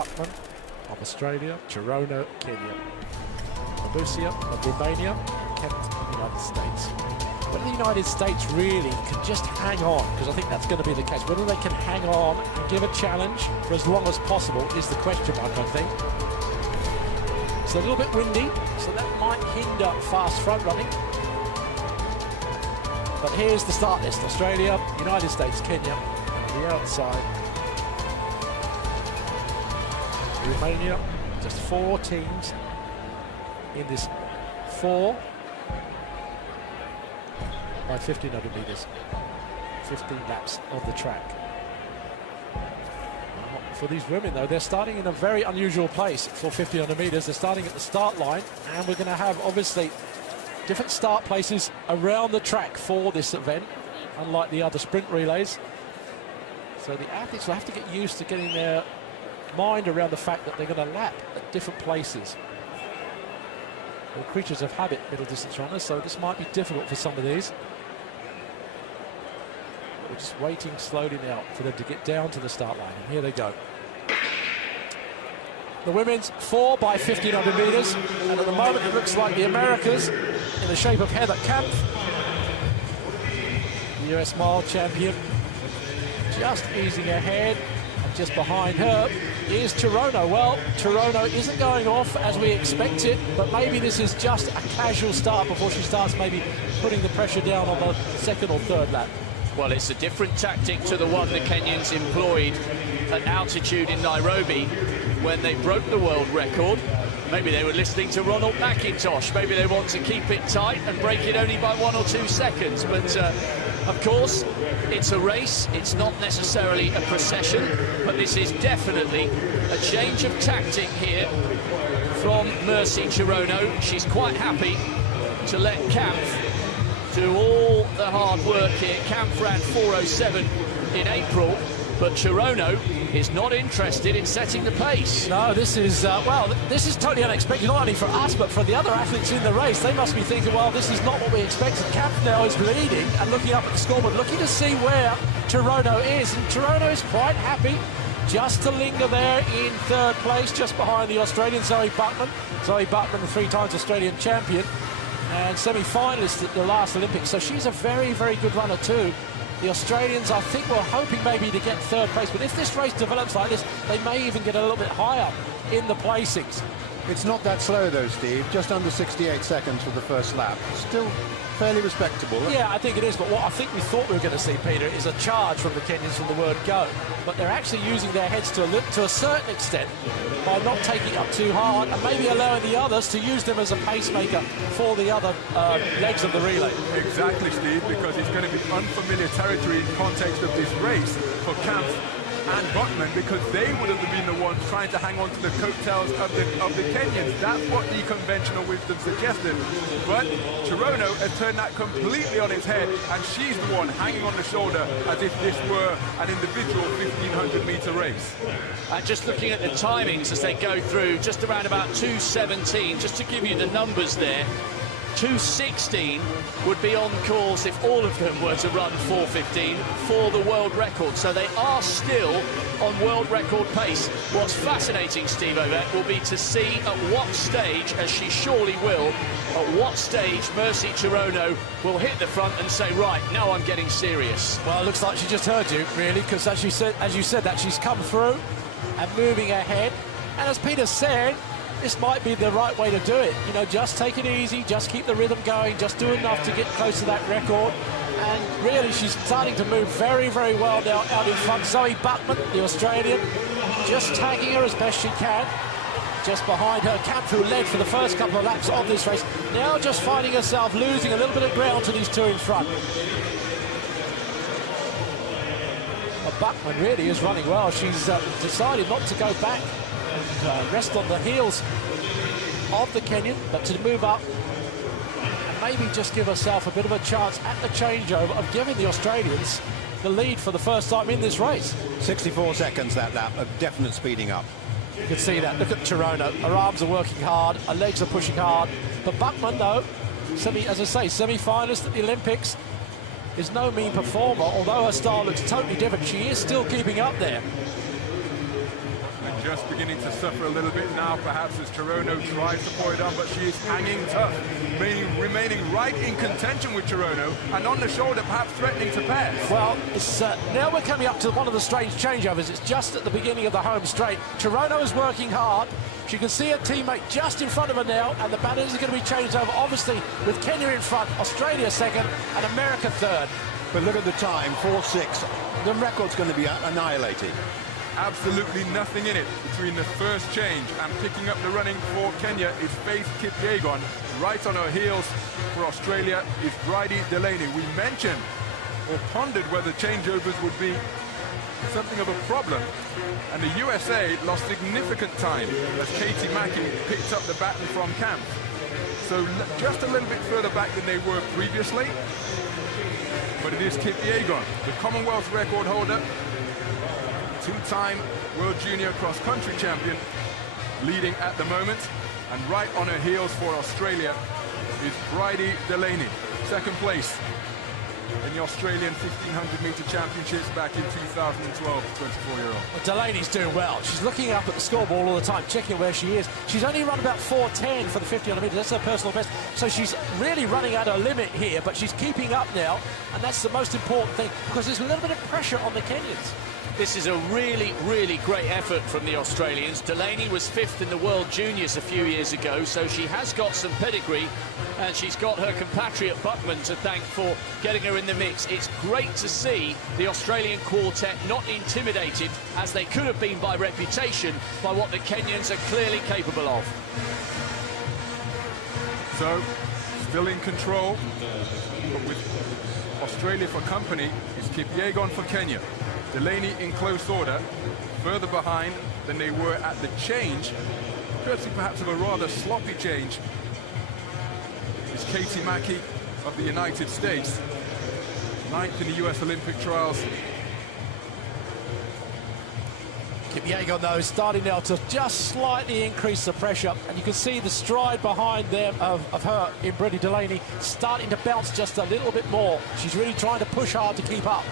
Buckman of Australia, Chirono, Kenya, Mabusia of Romania, Kemp of the United States. Whether the United States really can just hang on, because I think that's going to be the case, whether they can hang on and give a challenge for as long as possible is the question mark, I think. It's a little bit windy, so that might hinder fast front running. But here's the start list: Australia, United States, Kenya, on the outside, Romania. Just 4 teams in this 4 by 1500 meters, 15 laps of the track. For these women, though, they're starting in a very unusual place for 1500 meters. They're starting at the start line, and we're going to have, obviously, different start places around the track for this event, unlike the other sprint relays. So the athletes will have to get used to getting their mind around the fact that they're going to lap at different places. They're creatures of habit, middle distance runners, so this might be difficult for some of these. We're just waiting slowly now for them to get down to the start line, and here they go. The women's 4 by 1500 meters, and at the moment it looks like the Americas, in the shape of Heather Kampf, the US mile champion, just easing ahead, and just behind her is Chirono. Well, Chirono isn't going off as we expected, but maybe this is just a casual start before she starts maybe putting the pressure down on the second or third lap. Well, it's a different tactic to the one the Kenyans employed at altitude in Nairobi when they broke the world record. Maybe they were listening to Ronald McIntosh. Maybe they want to keep it tight and break it only by 1 or 2 seconds. But, of course, it's a race. It's not necessarily a procession, but this is definitely a change of tactic here from Mercy Chirono. She's quite happy to let Kampf do all the hard work here. Kampf ran 4:07 in April, but Chirono is not interested in setting the pace. No, this is, well, this is totally unexpected, not only for us, but for the other athletes in the race. They must be thinking, well, this is not what we expected. Kampf now is leading and looking up at the scoreboard, looking to see where Chirono is. And Chirono is quite happy just to linger there in 3rd place, just behind the Australian Zoe Buckman. Zoe Buckman, the 3-time Australian champion and semi-finalist at the last Olympics. So she's a very, very good runner too. The Australians, I think, were hoping maybe to get 3rd place, but if this race develops like this, they may even get a little bit higher in the placings. It's not that slow though, Steve, just under 68 seconds for the first lap. Still fairly respectable. Yeah, I think it is, but what I think we thought we were going to see, Peter, is a charge from the Kenyans from the word go. But they're actually using their heads to a certain extent by not taking up too hard and maybe allowing the others to use them as a pacemaker for the other legs of the relay. Exactly, Steve, because it's going to be unfamiliar territory in context of this race for Kampf and Buckman, because they would have been the ones trying to hang on to the coattails of the Kenyans. That's what the conventional wisdom suggested. But Chirono has turned that completely on its head, and she's the one hanging on the shoulder as if this were an individual 1500-meter race. And just looking at the timings as they go through, just around about 2:17, just to give you the numbers there, 2:16 would be on course if all of them were to run 4:15 for the world record. So they are still on world record pace. What's fascinating, Steve Ovett, will be to see at what stage, as she surely will, at what stage Mercy Chirono will hit the front and say, right, now I'm getting serious. Well, it looks like she just heard you, really, because as you said that she's come through and moving ahead. And as Peter said, this might be the right way to do it. You know, just take it easy, just keep the rhythm going, just do enough to get close to that record. And really, she's starting to move very, very well now out in front. Zoe Buckman, the Australian, just tagging her as best she can. Just behind her, Kampf, who led for the first couple of laps of this race, now just finding herself losing a little bit of ground to these two in front. But Buckman really is running well. She's decided not to go back, rest on the heels of the Kenyan, but to move up and maybe just give herself a bit of a chance at the changeover of giving the Australians the lead for the first time in this race. 64 seconds that lap, a definite speeding up. You can see that. Look at Chirono. Her arms are working hard, her legs are pushing hard. But Buckman, though, as I say, semi-finalist at the Olympics, is no mean performer. Although her style looks totally different, she is still keeping up there. just beginning to suffer a little bit now, perhaps as Chirono tries to pour it on, but she is hanging tough, remaining right in contention with Chirono, and on the shoulder, perhaps threatening to pass. Well, it's, now we're coming up to one of the strange changeovers. It's just at the beginning of the home straight. Chirono is working hard. She can see her teammate just in front of her now, and the batters are going to be changed over, obviously, with Kenya in front, Australia second, and America third. But look at the time, 4.6. The record's going to be annihilated. Absolutely nothing in it between the first change and picking up the running for Kenya is Faith Kipyegon. Right on her heels for Australia is Bridie Delaney. We mentioned or pondered whether changeovers would be something of a problem, and the USA lost significant time as Katie Mackey picked up the baton from camp. So just a little bit further back than they were previously. But it is Kipyegon, the Commonwealth record holder, two-time World Junior cross-country champion, leading at the moment. And right on her heels for Australia is Bridie Delaney, second place in the Australian 1500-meter championships back in 2012, 24-year-old. Well, Delaney's doing well. She's looking up at the scoreboard all the time, checking where she is. She's only run about 4:10 for the 1500 meters. That's her personal best. So she's really running at her limit here, but she's keeping up now, and that's the most important thing, because there's a little bit of pressure on the Kenyans. This is a really, really great effort from the Australians. Delaney was 5th in the World Juniors a few years ago, so she has got some pedigree, and she's got her compatriot Buckman to thank for getting her in the mix. It's great to see the Australian quartet not intimidated, as they could have been by reputation, by what the Kenyans are clearly capable of. So, still in control, but with Australia for company is Kipyegon for Kenya. Delaney in close order, further behind than they were at the change, courtesy perhaps of a rather sloppy change, is Katie Mackey of the United States, 9th in the US Olympic trials. Kipyegon, though, is starting now to just slightly increase the pressure, and you can see the stride behind them of her in Bridie Delaney starting to bounce just a little bit more. She's really trying to push hard to keep up.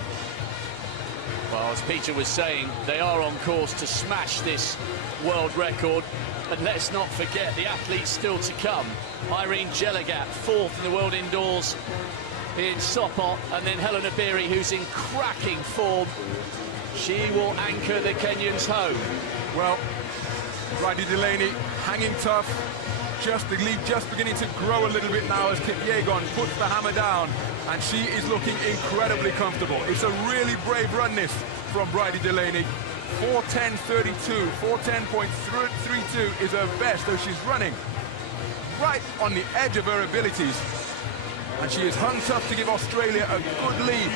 Well, as Peter was saying, they are on course to smash this world record. And let's not forget the athletes still to come. Irene Jeligat, 4th in the world indoors in Sopot, and then Helena Beery, who's in cracking form. She will anchor the Kenyans home. Well, Bridie Delaney hanging tough. The lead just beginning to grow a little bit now as Kipyegon puts the hammer down, and she is looking incredibly comfortable. It's a really brave run, this, from Bridie Delaney. 4:10.32, 4:10.32 is her best, though she's running right on the edge of her abilities. And she is hung tough to give Australia a good lead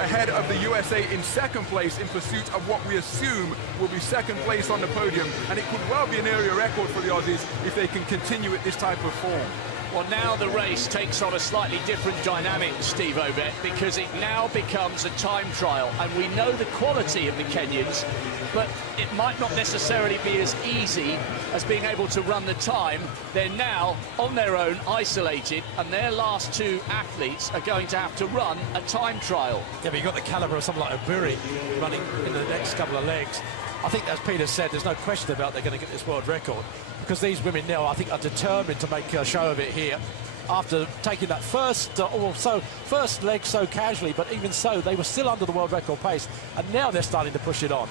ahead of the USA in second place in pursuit of what we assume will be second place on the podium. And it could well be an area record for the Aussies if they can continue at this type of form. Well, now the race takes on a slightly different dynamic, Steve Obet, because it now becomes a time trial. And we know the quality of the Kenyans, but it might not necessarily be as easy as being able to run the time. They're now on their own, isolated, and their last two athletes are going to have to run a time trial. Yeah, but you've got the calibre of someone like Obiri running in the next couple of legs. I think, as Peter said, there's no question about they're going to get this world record, because these women now, I think, are determined to make a show of it here. After taking that first leg so casually, but even so, they were still under the world record pace, and now they're starting to push it on.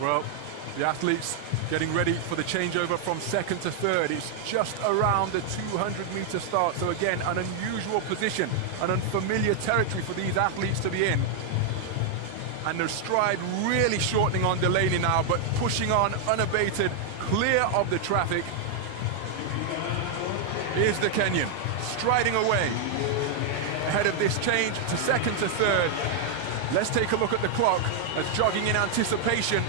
Well, the athletes getting ready for the changeover from second to third. It's just around the 200-meter start. So again, an unusual position, an unfamiliar territory for these athletes to be in. And their stride really shortening on Delaney now, but pushing on unabated, clear of the traffic. Here's the Kenyan, striding away ahead of this change to second to third. Let's take a look at the clock as jogging in anticipation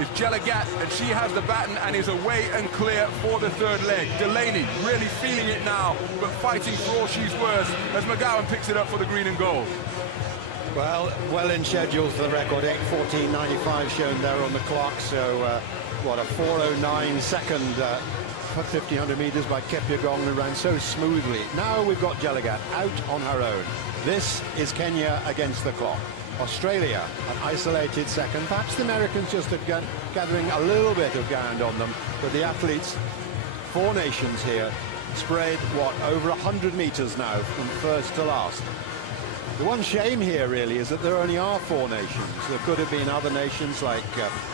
is Jeligat, and she has the baton and is away and clear for the third leg. Delaney really feeling it now, but fighting for all she's worth as McGowan picks it up for the green and gold. Well in schedule for the record, 8:14.95 shown there on the clock. So what, a 4:09 second 1500 meters by Kipyegon, who ran so smoothly. Now we've got Jeligat out on her own. This is Kenya against the clock. Australia, an isolated second. Perhaps the Americans just are gathering a little bit of ground on them, but the athletes, 4 nations here, spread, what, over 100 meters now from first to last. The one shame here really is that there only are 4 nations. There could have been other nations like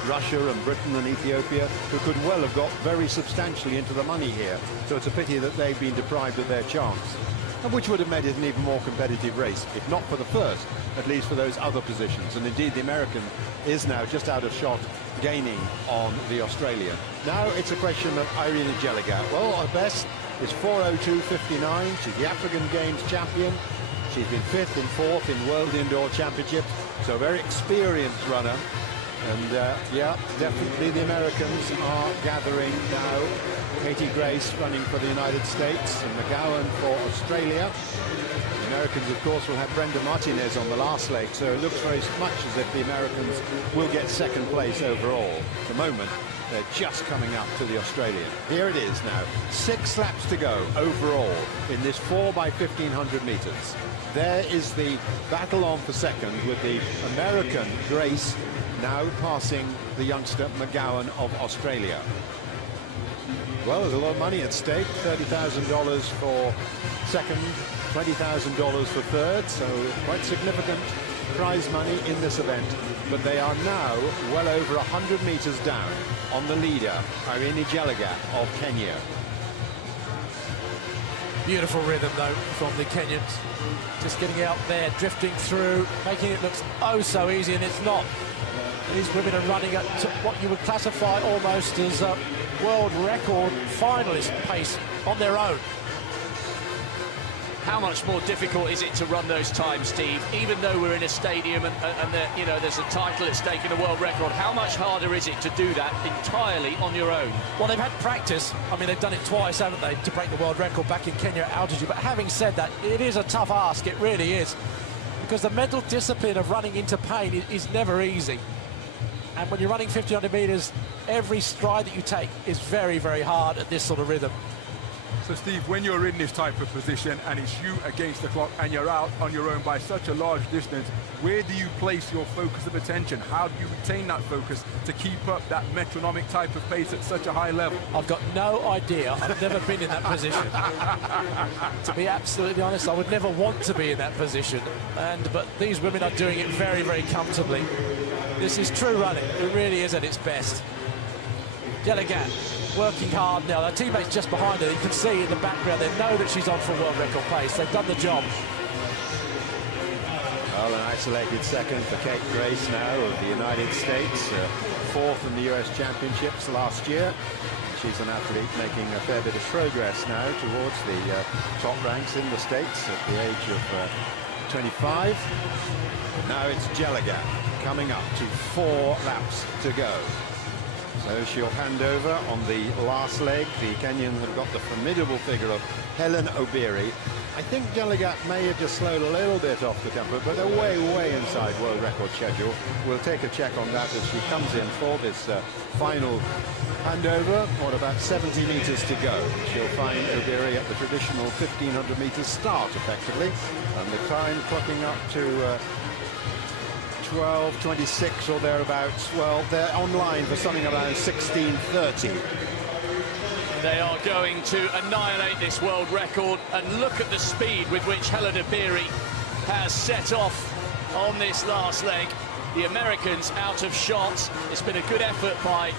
Russia and Britain and Ethiopia who could well have got very substantially into the money here. So it's a pity that they've been deprived of their chance, and which would have made it an even more competitive race, if not for the first, at least for those other positions. And indeed the American is now just out of shot, gaining on the Australian. Now it's a question of Irene Jeligat. Well, her best is 4:02.59. She's the African Games champion. She's been 5th and 4th in World Indoor Championships, so a very experienced runner. And yeah, definitely the Americans are gathering now. Katie Grace running for the United States and McGowan for Australia. The Americans, of course, will have Brenda Martinez on the last leg, so it looks very much as if the Americans will get second place overall. At the moment, they're just coming up to the Australian. Here it is now, 6 laps to go overall in this 4x1500 meters. There is the battle on for second, with the American Grace now passing the youngster McGowan of Australia. Well, there's a lot of money at stake. $30,000 for second, $20,000 for third, so quite significant prize money in this event. But they are now well over 100 meters down on the leader, Irene Jeligat of Kenya. Beautiful rhythm, though, from the Kenyans. Just getting out there, drifting through, making it look oh so easy, and it's not. These women are running at what you would classify almost as a world record finalist pace on their own. How much more difficult is it to run those times, Steve? Even though we're in a stadium and you know, there's a title at stake in a world record, how much harder is it to do that entirely on your own? Well, they've had practice. I mean, they've done it twice, haven't they, to break the world record back in Kenya at altitude. But having said that, it is a tough ask. It really is. Because the mental discipline of running into pain is never easy. And when you're running 1,500 meters, every stride that you take is very, very hard at this sort of rhythm. So, Steve, when you're in this type of position and it's you against the clock and you're out on your own by such a large distance, where do you place your focus of attention? How do you retain that focus to keep up that metronomic type of pace at such a high level? I've got no idea. I've never been in that position. To be absolutely honest, I would never want to be in that position. But these women are doing it very, very comfortably. This is true running. It really is at its best. Jeligat working hard now. Her teammates just behind her. You can see in the background, they know that she's on for world record pace. They've done the job. Well, an isolated second for Kate Grace now of the United States, 4th in the US Championships last year. She's an athlete making a fair bit of progress now towards the top ranks in the States at the age of 25. Now it's Jeligat coming up to 4 laps to go. So she'll hand over on the last leg. The Kenyans have got the formidable figure of Helen Obiri. I think Jeligat may have just slowed a little bit off the tempo, but they're way, way inside world record schedule. We'll take a check on that as she comes in for this final handover. What, about 70 meters to go? She'll find Obiri at the traditional 1,500 meters start, effectively. And the time clocking up to 12:26 or thereabouts. Well, they're online for something around 16:30. They are going to annihilate this world record, and look at the speed with which Helen Obiri has set off on this last leg. The Americans out of shot. It's been a good effort by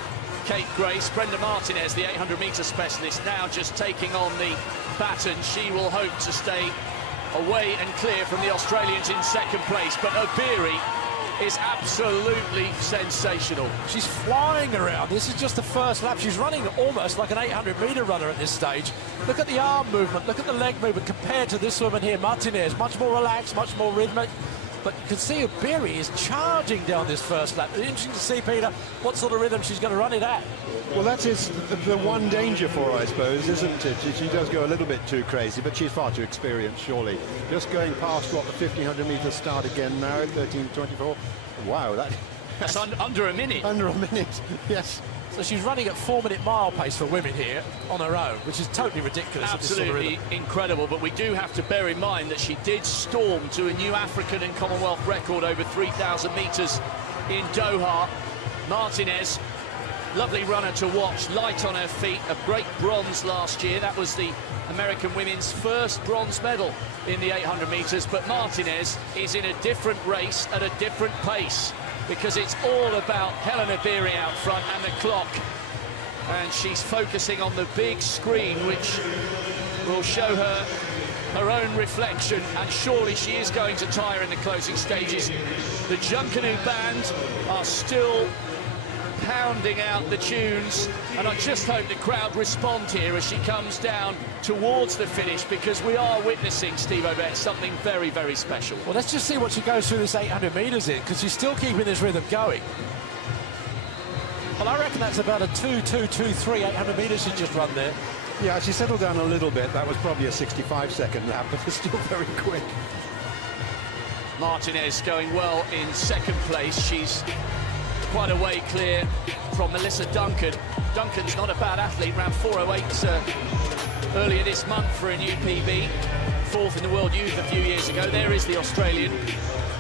Kate Grace. Brenda Martinez, the 800-meter specialist, now just taking on the baton. She will hope to stay away and clear from the Australians in second place, but Obiri is absolutely sensational. She's flying around. This is just the first lap. She's running almost like an 800-meter runner at this stage. Look at the arm movement, look at the leg movement compared to this woman here, Martinez. Much more relaxed, much more rhythmic. But you can see Obiri is charging down this first lap. It's interesting to see, Peter, what sort of rhythm she's going to run it at. Well, that is the one danger for her, I suppose, isn't it? She does go a little bit too crazy, but she's far too experienced, surely. Just going past, what, the 1,500 meters start again now, 13:24. Wow, that's under a minute. Under a minute, yes. So she's running at 4-minute mile pace for women here on her own, which is totally ridiculous. Absolutely incredible, but we do have to bear in mind that she did storm to a new African and Commonwealth record over 3,000 metres in Doha. Martinez, lovely runner to watch, light on her feet, a great bronze last year. That was the American women's first bronze medal in the 800 metres, but Martinez is in a different race at a different pace, because it's all about Helena Beery out front and the clock. And she's focusing on the big screen, which will show her her own reflection, and surely she is going to tire in the closing stages. The Junkanoo band are still pounding out the tunes, and I just hope the crowd respond here as she comes down towards the finish, because we are witnessing, Steve O'Bett, something very, very special. Well, let's just see what she goes through this 800 metres in, because she's still keeping this rhythm going. Well, I reckon that's about a 2-2-2-3 800 metres she just run there. Yeah, she settled down a little bit. That was probably a 65-second lap, but it's still very quick. Martinez going well in second place. She's quite a way clear from Melissa Duncan. Duncan's not a bad athlete, ran 4:08 earlier this month for a new PB, fourth in the World Youth a few years ago. There is the Australian,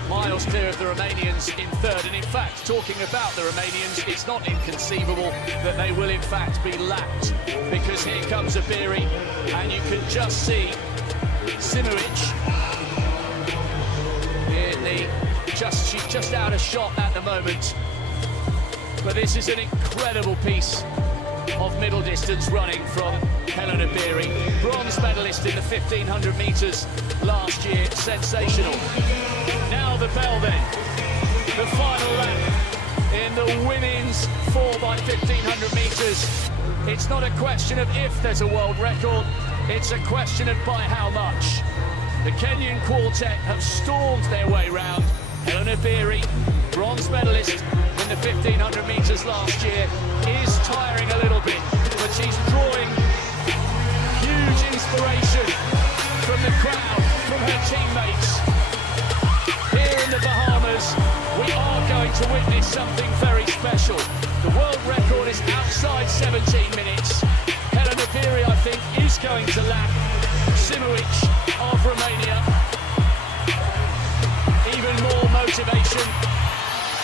miles clear of the Romanians in third. And in fact, talking about the Romanians, it's not inconceivable that they will in fact be lapped, because here comes a Beery, and you can just see Simovic in the she's just out of shot at the moment. But this is an incredible piece of middle distance running from Helena Beery, bronze medalist in the 1500 metres last year. Sensational. Now the bell then, the final lap in the women's 4x1500 metres. It's not a question of if there's a world record, it's a question of by how much. The Kenyan quartet have stormed their way round. Helena Beery, bronze medalist in the 1500 metres last year, is tiring a little bit, but she's drawing huge inspiration from the crowd, from her teammates. Here in the Bahamas, we are going to witness something very special. The world record is outside 17 minutes. Helena Beery, I think, is going to lap Simovic of Romania. Even more motivation,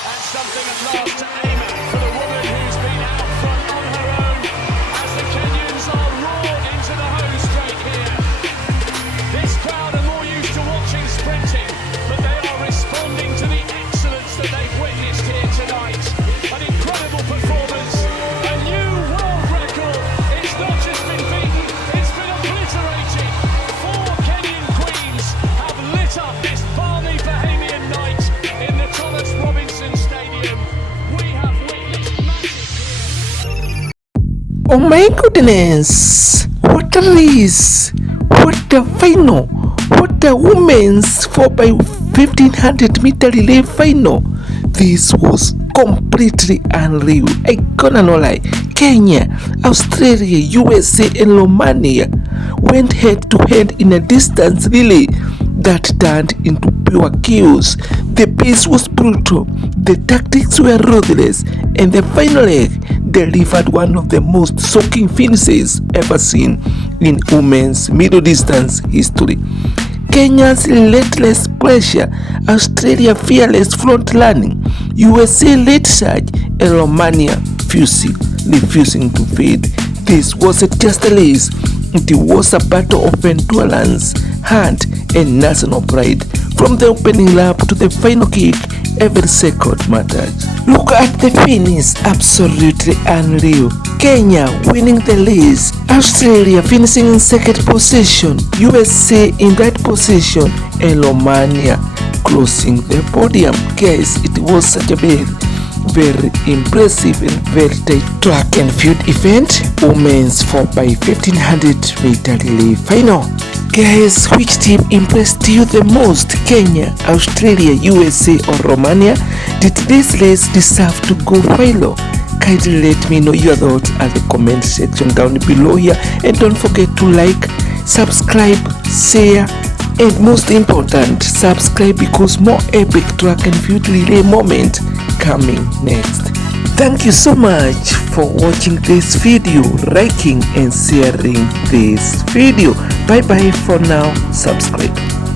and something at last to aim at for the woman who's been out front on her own, as the Kenyans are roared into the home straight here. This crowd are more used to watching sprinting, but they are responding to the excellence that they've witnessed here tonight. An incredible performance, a new world record. It's not just been beaten, it's been obliterated. 4 Kenyan queens have lit up this balmy Bahamian night in the Thomas Robinson Stadium. We have witnessed magic. Oh my goodness, what a race, what a final, what a women's 4x1500 meter relay final. This was completely unreal. I gonna no lie. Kenya, Australia, USA and Romania went head to head in a distance relay that turned into pure chaos. The pace was brutal, the tactics were ruthless, and the final leg delivered one of the most shocking finishes ever seen in women's middle distance history. Kenya's relentless pressure, Australia fearless front running, USA late surge, and Romania refusing to fade. This wasn't just a race, it was a battle of endurance, heart, and national pride. From the opening lap to the final kick, every second mattered. Look at the finish, absolutely unreal. Kenya winning the race, Australia finishing in second position, USA in that position, and Romania closing the podium. Guys, it was such a very impressive and very tight track and field event. Women's 4x1500 meter relay final. Guys, which team impressed you the most? Kenya, Australia, USA or Romania? Did this race deserve to go final? Kindly let me know your thoughts at the comment section down below here, and don't forget to like, subscribe, share, and most important, subscribe, because more epic track and field relay moment coming next. Thank you so much for watching this video, liking and sharing this video. Bye bye for now. Subscribe.